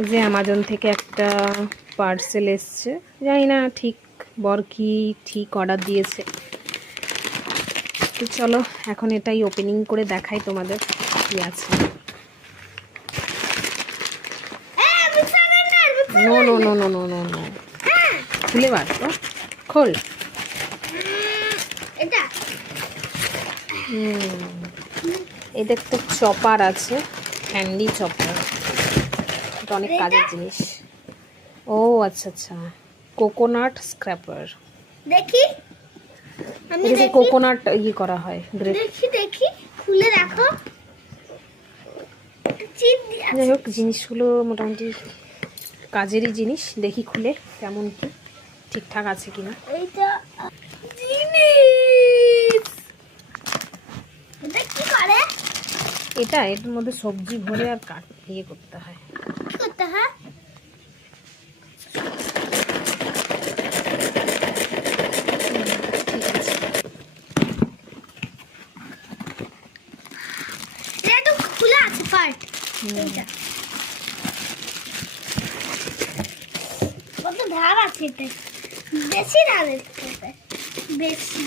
এই যে অ্যামাজন থেকে একটা পার্সেল এসছে, জানি না ঠিক বর কি ঠিক অর্ডার দিয়েছে। তো চলো এখন এটাই ওপেনিং করে দেখাই তোমাদের কি আছে। No no no no no no no, খুলে বার তো, খোল। এটা একটা চপার আছে, হ্যান্ডি চপার, এটা অনেক কাজের জিনিস। ও আচ্ছা আচ্ছা, কোকোনাট স্ক্র্যাপার। দেখি আমি এটাকে দেখি, কোকোনাট করা হয়, গ্রেট। দেখি দেখি খুলে দেখো। যাই হোক জিনিসগুলো মোটামুটি কাজেরই জিনিস, দেখি খুলে কেমন কি ঠিকঠাক আছে কিনা। এইটা জিনিস, এটা কি করে? এটা এর মধ্যে সবজি ভরে আর করতে হয়। কি করতে হয়? ঠিক আছে, এটা তো খোলা আছে পার্ট। এইটা কত ধার আছে, এটা বেশি ধার আছে, বেশি